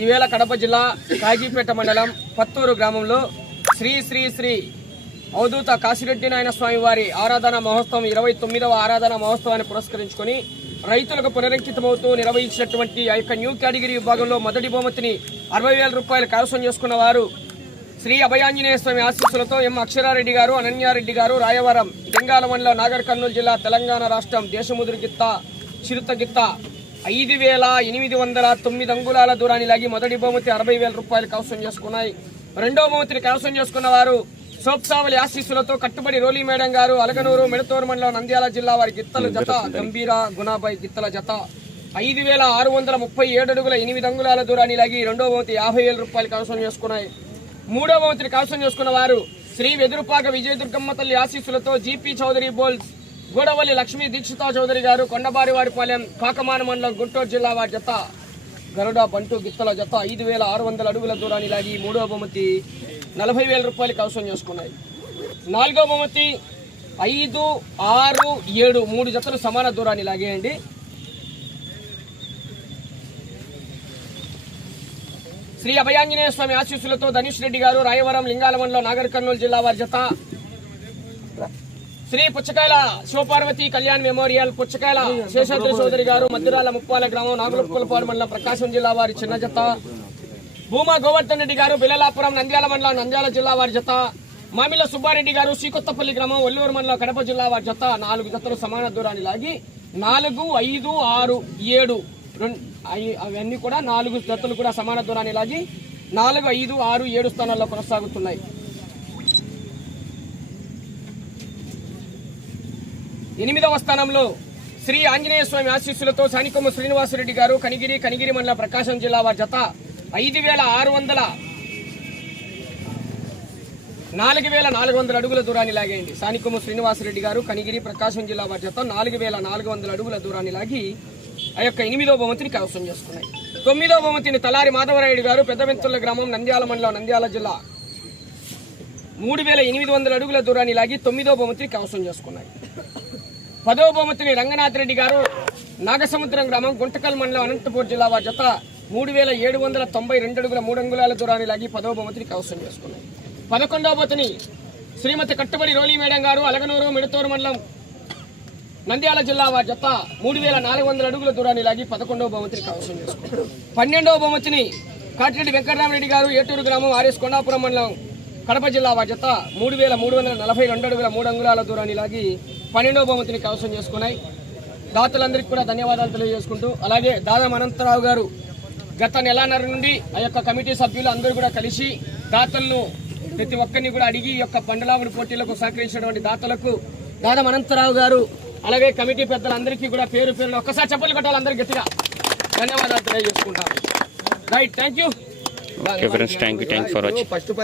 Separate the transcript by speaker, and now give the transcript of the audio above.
Speaker 1: ఈవేళ కడప జిల్లా కాజీపేట మండలం పత్తూరు గ్రామంలో శ్రీ శ్రీ శ్రీ అవధూత కాశిరెడ్డి నాయన స్వామి వారి ఆరాధన మహోత్సవం ఇరవై తొమ్మిదవ ఆరాధన మహోత్సవాన్ని పురస్కరించుకొని రైతులకు పునరంకితమవుతూ నిర్వహించినటువంటి ఆ యొక్క న్యూ కేటగిరీ విభాగంలో మొదటి బహుమతిని అరవై వేల రూపాయలు కరసం చేసుకున్న వారు శ్రీ అభయాంజనేయ స్వామి ఆశీస్సులతో ఎం అక్షరారెడ్డి గారు అనన్యారెడ్డి గారు రాయవరం బెంగాల మండలం నాగర్ కర్నూలు జిల్లా తెలంగాణ రాష్ట్రం దేశముదురు గిత్త చిరుత గిత్త ఐదు వేల ఎనిమిది వందల తొమ్మిది అంగుళాల దూరాన్ని లాగి మొదటి బహుమతి అరవై వేల రూపాయలు కవసం చేసుకున్నాయి రెండో బహుమతిని కవసం చేసుకున్న వారు సోప్సావళి ఆశీస్సులతో కట్టుబడి రోలీ మేడం గారు అలగనూరు మిడతూరు మండలం నంద్యాల జిల్లా వారి గిత్తల జత గంభీర గుణాబాయి గిత్తల జత ఐదు వేల ఆరు వందల ముప్పై ఏడు అడుగుల ఎనిమిది అంగుళాల దూరాన్ని లాగి రెండో బహుమతి యాభై వేల రూపాయలు కవసం చేసుకున్నాయి మూడో బహుమతిని కవసం చేసుకున్న వారు శ్రీ వెదురుపాక విజయదుర్గమ్మ తల్లి ఆశీస్సులతో జీపీ చౌదరి బోల్స్ గూడవల్లి లక్ష్మీ దీక్షితా చౌదరి గారు కొండబారి వారిపాలెం కాకమాన మండలం గుంటూరు జిల్లా వారి జత గరుడ బంటు గిత్తల జత ఐదు వేల ఆరు వందల అడుగుల దూరాన్ని లాగి మూడవ బహుమతి నలభై వేల రూపాయలు కవసం చేసుకున్నాయి నాలుగవ బహుమతి ఐదు ఆరు ఏడు మూడు జతలు సమాన దూరాన్ని లాగేయండి శ్రీ అభయాంజనేయ స్వామి ఆశీస్సులతో ధనుష్ రెడ్డి గారు రాయవరం లింగాల మండలం నాగర్ కర్నూలు జిల్లా వారి జత శ్రీ పుచ్చకాయల శివపార్వతి కళ్యాణ్ మెమోరియల్ పుచ్చకాయల శేషాద్రి చౌదరి గారు మద్దురాల ముప్పాల గ్రామం నాగులపల్లపాడు మండలం ప్రకాశం జిల్లా వారి చిన్న జత భూమా గోవర్ధన్ రెడ్డి గారు బిల్లలాపురం నంద్యాల మండలం నంద్యాల జిల్లా వారి జత మామిల సుబ్బారెడ్డి గారు శ్రీకొత్తపల్లి గ్రామం ఒల్లూరు మండలం కడప జిల్లా వారి జత నాలుగు జతలు సమాన దూరాన్ని లాగి నాలుగు ఐదు ఆరు ఏడు అవన్నీ కూడా నాలుగు జతలు కూడా సమాన దూరాన్ని లాగి నాలుగు ఐదు ఆరు ఏడు స్థానాల్లో కొనసాగుతున్నాయి ఎనిమిదవ స్థానంలో శ్రీ ఆంజనేయ స్వామి ఆశీస్సులతో సానికొమ్మ శ్రీనివాసరెడ్డి గారు కనిగిరి కనిగిరి మండల ప్రకాశం జిల్లా వారి జత ఐదు వేల ఆరు వందల నాలుగు వేల నాలుగు వందల అడుగుల దూరాన్ని లాగేయండి సానికొమ్మ శ్రీనివాసరెడ్డి గారు కనిగిరి ప్రకాశం జిల్లా వారి జత నాలుగు వేల నాలుగు వందల అడుగుల దూరాన్ని లాగి ఆ యొక్క ఎనిమిదో బహుమతిని కవసం చేసుకున్నాయి తొమ్మిదో బహుమతిని తలారి మాధవరాయుడు గారు పెద్దవెంతుల గ్రామం నంద్యాల మండలం నంద్యాల జిల్లా మూడు వేల ఎనిమిది వందల అడుగుల దూరాన్ని లాగి తొమ్మిదో బహుమతిని కవసం చేసుకున్నాయి పదవ బహుమతిని రంగనాథ్ రెడ్డి గారు నాగసముద్రం గ్రామం గుంటకల్ మండలం అనంతపూర్ జిల్లా వారి జత మూడు వేల ఏడు వందల తొంభై రెండు అడుగుల మూడు అంగుళాల దూరాన్ని లాగి పదవ బహుమతిని కవసం చేసుకున్నాయి పదకొండవ బహుమతిని శ్రీమతి కట్టుబడి రోలీ మేడం గారు అలగనూరు మిడతూరు మండలం నంద్యాల జిల్లా వారి జత మూడు వేల నాలుగు వందల అడుగుల దూరాన్ని లాగి పదకొండవ బహుమతిని కవసం చేసుకున్నారు పన్నెండవ బహుమతిని కాటిరెడ్డి వెంకటరామరెడ్డి గారు ఏటూరు గ్రామం ఆర్ఎస్ కొండాపురం మండలం కడప జిల్లా వజత మూడు వేల మూడు వందల నలభై రెండు అడుగుల మూడు అంగుళాల దూరాన్ని లాగి పన్నెండో బహుమతిని కవసం చేసుకున్నాయి దాతలందరికీ కూడా ధన్యవాదాలు తెలియజేసుకుంటూ అలాగే దాదా అనంతరావు గారు గత నెలన్నర నుండి ఆ యొక్క కమిటీ సభ్యులు అందరూ కూడా కలిసి దాతలను ప్రతి ఒక్కరిని కూడా అడిగి యొక్క పండులావుడి పోటీలకు సహకరించినటువంటి దాతలకు దాదా అనంతరావు గారు అలాగే కమిటీ పెద్దలందరికీ కూడా పేరు పేరున ఒక్కసారి చెప్పలు కట్టాలి అందరూ గట్టిగా ధన్యవాదాలు తెలియజేసుకుంటాను right thank you first watching